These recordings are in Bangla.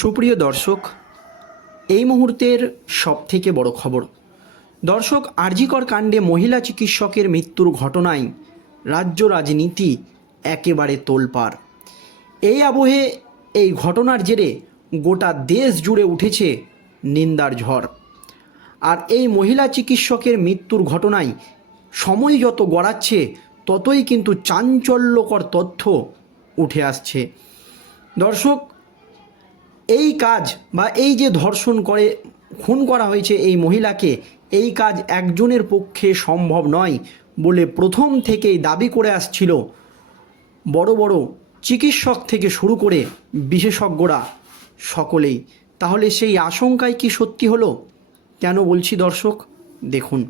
সুপ্রিয় দর্শক, এই মুহূর্তের সবথেকে বড় খবর। দর্শক, আরজিকর কাণ্ডে মহিলা চিকিৎসকের মৃত্যুর ঘটনায় রাজ্য রাজনীতি একেবারে তোলপাড়। এই আবহে এই ঘটনার জেরে গোটা দেশ জুড়ে উঠেছে নিন্দার ঝড়। আর এই মহিলা চিকিৎসকের মৃত্যুর ঘটনায় সময় যত গড়াচ্ছে, ততই কিন্তু চাঞ্চল্যকর তথ্য উঠে আসছে। দর্শক এই কাজ বা এই যে ধর্ষণ করে, খুন করা হয়েছে এই মহিলাকে, এই কাজ একজনের পক্ষে সম্ভব নয় বলে প্রথম থেকেই দাবি করে আসছিল বড় বড় চিকিৎসক থেকে শুরু করে বিশেষজ্ঞরা সকলেই। তাহলে সেই আশঙ্কায় কি সত্যি হলো? কেন বলছি দর্শক? দেখুন।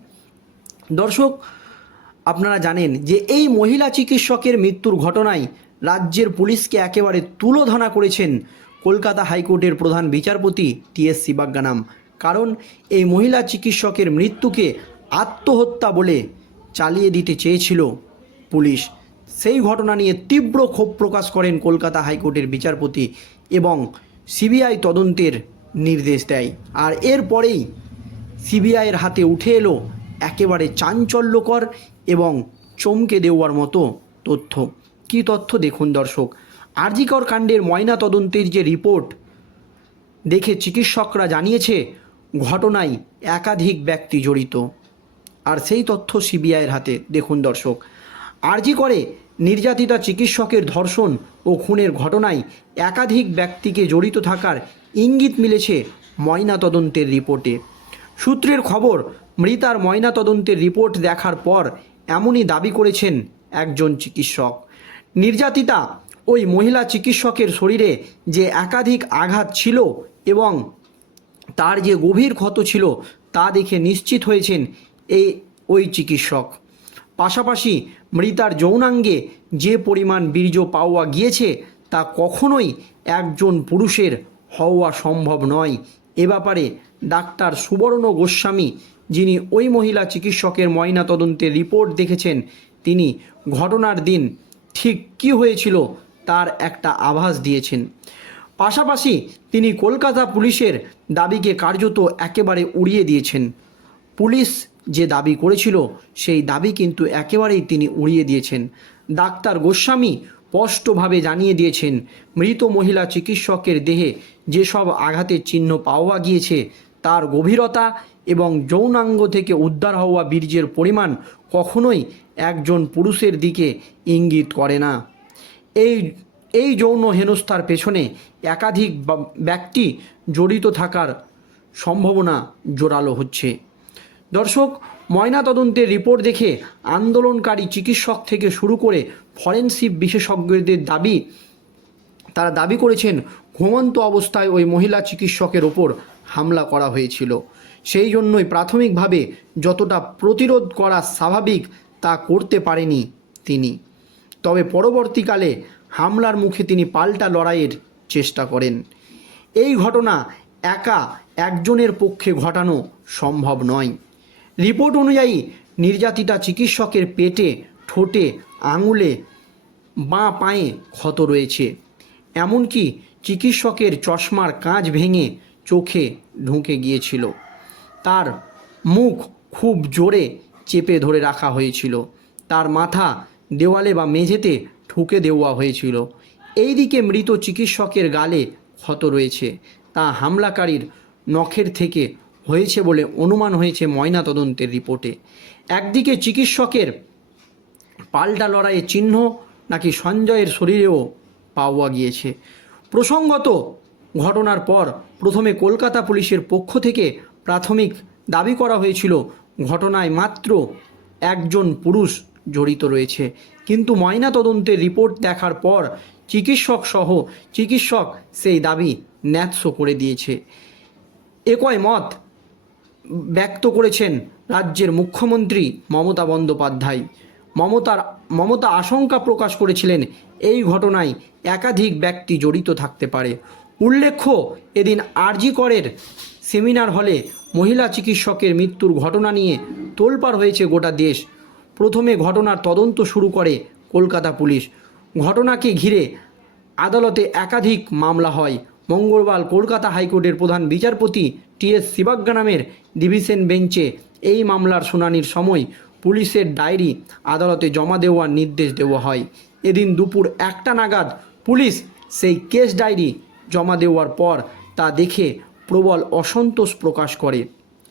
দর্শক, আপনারা জানেন যে এই মহিলা চিকিৎসকের মৃত্যুর ঘটনায় রাজ্যের পুলিশকে একেবারে তুলোধনা করেছেন কলকাতা হাইকোর্টের প্রধান বিচারপতি টিএস সিবাগ্গানাম কারণ এই মহিলা চিকিৎসকের মৃত্যুকে আত্মহত্যা বলে চালিয়ে দিতে চেয়েছিল পুলিশ। সেই ঘটনা নিয়ে তীব্র ক্ষোভ প্রকাশ করেন কলকাতা হাইকোর্টের বিচারপতি এবং সিবিআই তদন্তের নির্দেশ দেয়। আর এরপরেই সিবিআইয়ের হাতে উঠে এলো একেবারে চাঞ্চল্যকর এবং চমকে দেওয়ার মতো তথ্য। কি তথ্য দেখুন দর্শক? আরজিকর কাণ্ডের ময়না তদন্তের যে রিপোর্ট, দেখে চিকিৎসকরা জানিয়েছে, ঘটনায় একাধিক ব্যক্তি জড়িত। আর সেই তথ্য সিবিআইয়ের হাতে। দেখুন দর্শক, আরজি করে নির্যাতিতা চিকিৎসকের ধর্ষণ ও খুনের ঘটনায় একাধিক ব্যক্তিকে জড়িত থাকার ইঙ্গিত মিলেছে ময়না তদন্তের রিপোর্টে। সূত্রের খবর, মৃতার ময়না তদন্তের রিপোর্ট দেখার পর এমনই দাবি করেছেন একজন চিকিৎসক। নির্যাতিতা ওই মহিলা চিকিৎসকের শরীরে যে একাধিক আঘাত ছিল এবং তার যে গভীর ক্ষত ছিল তা দেখে নিশ্চিত হয়েছেন এই ওই চিকিৎসক। পাশাপাশি মৃতার যৌনাঙ্গে যে পরিমাণ বীর্য পাওয়া গিয়েছে তা কখনোই একজন পুরুষের হওয়া সম্ভব নয়। এ ব্যাপারে ডাক্তার সুবর্ণ গোস্বামী, যিনি ওই মহিলা চিকিৎসকের ময়না তদন্তের রিপোর্ট দেখেছেন, তিনি ঘটনার দিন ঠিক কী হয়েছিল তার একটা আভাস দিয়েছেন। পাশাপাশি তিনি কলকাতা পুলিশের দাবিকে কার্যত একেবারে উড়িয়ে দিয়েছেন। পুলিশ যে দাবি করেছিল, সেই দাবি কিন্তু একেবারেই তিনি উড়িয়ে দিয়েছেন। ডাক্তার গোস্বামী স্পষ্টভাবে জানিয়ে দিয়েছেন, মৃত মহিলা চিকিৎসকের দেহে যেসব আঘাতের চিহ্ন পাওয়া গিয়েছে, তার গভীরতা এবং যৌনাঙ্গ থেকে উদ্ধার হওয়া বীর্যের পরিমাণ কখনোই একজন পুরুষের দিকে ইঙ্গিত করে না। এই এই যৌন হেনস্থার পেছনে একাধিক ব্যক্তি জড়িত থাকার সম্ভাবনা জোরালো হচ্ছে। দর্শক, ময়নাতদন্তের রিপোর্ট দেখে আন্দোলনকারী চিকিৎসক থেকে শুরু করে ফরেনসিক বিশেষজ্ঞদের দাবি, তারা দাবি করেছেন, ঘুমন্ত অবস্থায় ওই মহিলা চিকিৎসকের ওপর হামলা করা হয়েছিল। সেই জন্যই প্রাথমিকভাবে যতটা প্রতিরোধ করা স্বাভাবিক তা করতে পারেনি তিনি। তবে পরবর্তীকালে হামলার মুখে তিনি পাল্টা লড়াইয়ের চেষ্টা করেন। এই ঘটনা একা একজনের পক্ষে ঘটানো সম্ভব নয়। রিপোর্ট অনুযায়ী নির্যাতিতা চিকিৎসকের পেটে, ঠোঁটে, আঙুলে, বাঁ পায়ে ক্ষত রয়েছে। এমনকি চিকিৎসকের চশমার কাঁচ ভেঙে চোখে ঢুকে গিয়েছিল। তার মুখ খুব জোরে চেপে ধরে রাখা হয়েছিল। তার মাথা দেওয়ালে বা মেঝেতে ঠুকে দেওয়া হয়েছিল। এইদিকে মৃত চিকিৎসকের গালে ক্ষত রয়েছে। তা হামলাকারীর নখের থেকে হয়েছে বলে অনুমান হয়েছে ময়নাতদন্তের রিপোর্টে। একদিকে চিকিৎসকের পাল্টা লড়াইয়ের চিহ্ন নাকি সঞ্জয়ের শরীরেও পাওয়া গিয়েছে। প্রসঙ্গত, ঘটনার পর প্রথমে কলকাতা পুলিশের পক্ষ থেকে প্রাথমিক দাবি করা হয়েছিল, ঘটনায় মাত্র একজন পুরুষ জড়িত রয়েছে। কিন্তু ময়নাতদন্তের রিপোর্ট দেখার পর চিকিৎসক সহ চিকিৎসক সেই দাবি ন্যায্য করে দিয়েছে। একই মত ব্যক্ত করেছেন রাজ্যের মুখ্যমন্ত্রী মমতা বন্দ্যোপাধ্যায়। মমতার, মমতা আশঙ্কা প্রকাশ করেছিলেন এই ঘটনায় একাধিক ব্যক্তি জড়িত থাকতে পারে। উল্লেখ্য, এদিন আরজি করের সেমিনার হলে মহিলা চিকিৎসকের মৃত্যুর ঘটনা নিয়ে তোলপাড় হয়েছে গোটা দেশ। প্রথমে ঘটনার তদন্ত শুরু করে কলকাতা পুলিশ। ঘটনাকে ঘিরে আদালতে একাধিক মামলা হয়। মঙ্গলবার কলকাতা হাইকোর্টের প্রধান বিচারপতি টি এস নামের ডিভিশন বেঞ্চে এই মামলার শুনানির সময় পুলিশের ডায়েরি আদালতে জমা দেওয়ার নির্দেশ দেওয়া হয়। এদিন দুপুর একটা নাগাদ পুলিশ সেই কেস ডায়েরি জমা দেওয়ার পর তা দেখে প্রবল অসন্তোষ প্রকাশ করে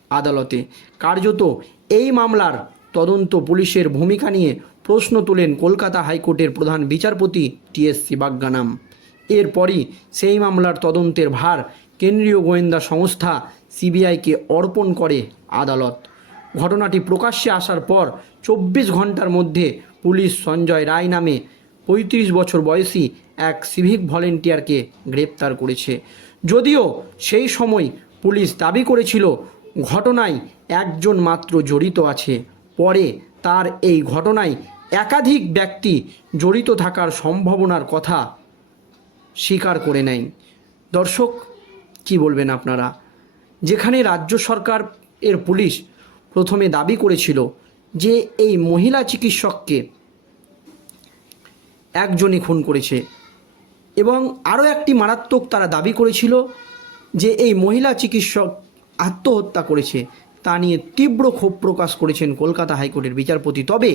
আদালতে। কার্যত এই মামলার তদন্ত পুলিশের ভূমিকা নিয়ে প্রশ্ন তোলেন কলকাতা হাইকোর্টের প্রধান বিচারপতি টি এস শিবাগ্গানাম এরপরই সেই মামলার তদন্তের ভার কেন্দ্রীয় গোয়েন্দা সংস্থা সিবিআইকে অর্পণ করে আদালত। ঘটনাটি প্রকাশ্যে আসার পর চব্বিশ ঘণ্টার মধ্যে পুলিশ সঞ্জয় রায় নামে পঁয়ত্রিশ বছর বয়সী এক সিভিক ভলেন্টিয়ারকে গ্রেপ্তার করেছে। যদিও সেই সময় পুলিশ দাবি করেছিল, ঘটনায় একজন মাত্র জড়িত আছে। পরে তার এই ঘটনায় একাধিক ব্যক্তি জড়িত থাকার সম্ভাবনার কথা স্বীকার করে নেয় দর্শক, কি বলবেন আপনারা? যেখানে রাজ্য সরকার এর পুলিশ প্রথমে দাবি করেছিল যে এই মহিলা চিকিৎসককে একজনই খুন করেছে এবং আরও একটি মারাত্মক তারা দাবি করেছিল যে এই মহিলা চিকিৎসক আত্মহত্যা করেছে। তা নিয়ে তীব্র ক্ষোভ প্রকাশ করেছেন কলকাতা হাইকোর্টের বিচারপতি। তবে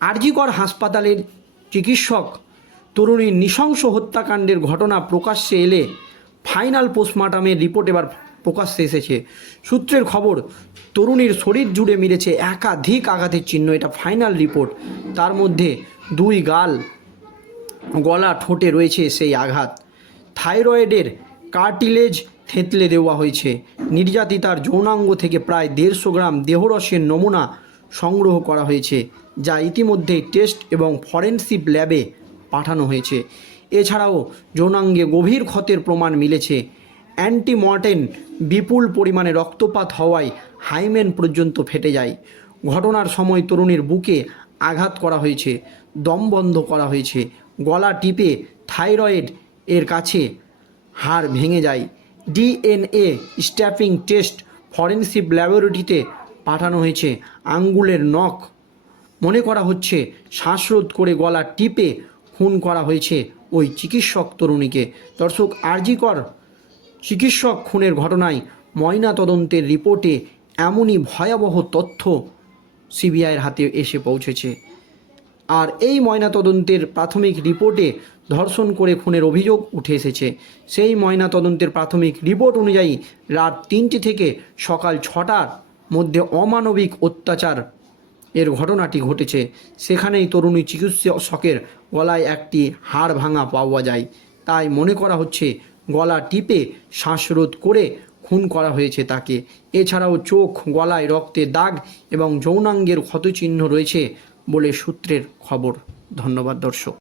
আরজিকর হাসপাতালের চিকিৎসক তরুণীর নৃশংস হত্যাকাণ্ডের ঘটনা প্রকাশ্যে এলে ফাইনাল পোস্টমর্টমের রিপোর্ট এবার প্রকাশ্যে এসেছে। সূত্রের খবর, তরুণীর শরীর জুড়ে মিলেছে একাধিক আঘাতের চিহ্ন। এটা ফাইনাল রিপোর্ট। তার মধ্যে দুই গাল, গলা, ঠোঁটে রয়েছে সেই আঘাত। থাইরয়েডের কার্টিলেজ থেতলে দেওয়া হয়েছে। নির্যাতিতার যৌনাঙ্গ থেকে প্রায় দেড়শো গ্রাম দেহরসের নমুনা সংগ্রহ করা হয়েছে, যা ইতিমধ্যেই টেস্ট এবং ফরেনসিক ল্যাবে পাঠানো হয়েছে। এছাড়াও যৌনাঙ্গে গভীর ক্ষতের প্রমাণ মিলেছে। অ্যান্টিমর্টেন বিপুল পরিমাণে রক্তপাত হওয়ায় হাইমেন পর্যন্ত ফেটে যায়। ঘটনার সময় তরুণীর বুকে আঘাত করা হয়েছে, দম বন্ধ করা হয়েছে, গলা টিপে থাইরয়েড এর কাছে হাড় ভেঙে যায়। ডিএনএ স্ট্যাপিং টেস্ট ফরেনসিক ল্যাবরেটরিতে পাঠানো হয়েছে। আঙ্গুলের নখ। মনে করা হচ্ছে শ্বাসরোধ করে গলা টিপে খুন করা হয়েছে ওই চিকিৎসক তরুণীকে। দর্শক, আরজিকর চিকিৎসক খুনের ঘটনায় ময়না তদন্তের রিপোর্টে এমনই ভয়াবহ তথ্য সিবিআইয়ের হাতে এসে পৌঁছেছে। আর এই ময়নাতদন্তের প্রাথমিক রিপোর্টে ধর্ষণ করে খুনের অভিযোগ উঠে এসেছে। সেই ময়নাতদন্তের প্রাথমিক রিপোর্ট অনুযায়ী রাত তিনটি থেকে সকাল ছটার মধ্যে অমানবিক অত্যাচার এর ঘটনাটি ঘটেছে। সেখানেই তরুণী চিকিৎসকের গলায় একটি হাড় ভাঙা পাওয়া যায়। তাই মনে করা হচ্ছে গলা টিপে শ্বাসরোধ করে খুন করা হয়েছে তাকে। এছাড়াও চোখ, গলায় রক্তে দাগ এবং যৌনাঙ্গের ক্ষতচিহ্ন রয়েছে বলে সূত্রের খবর। ধন্যবাদ দর্শক।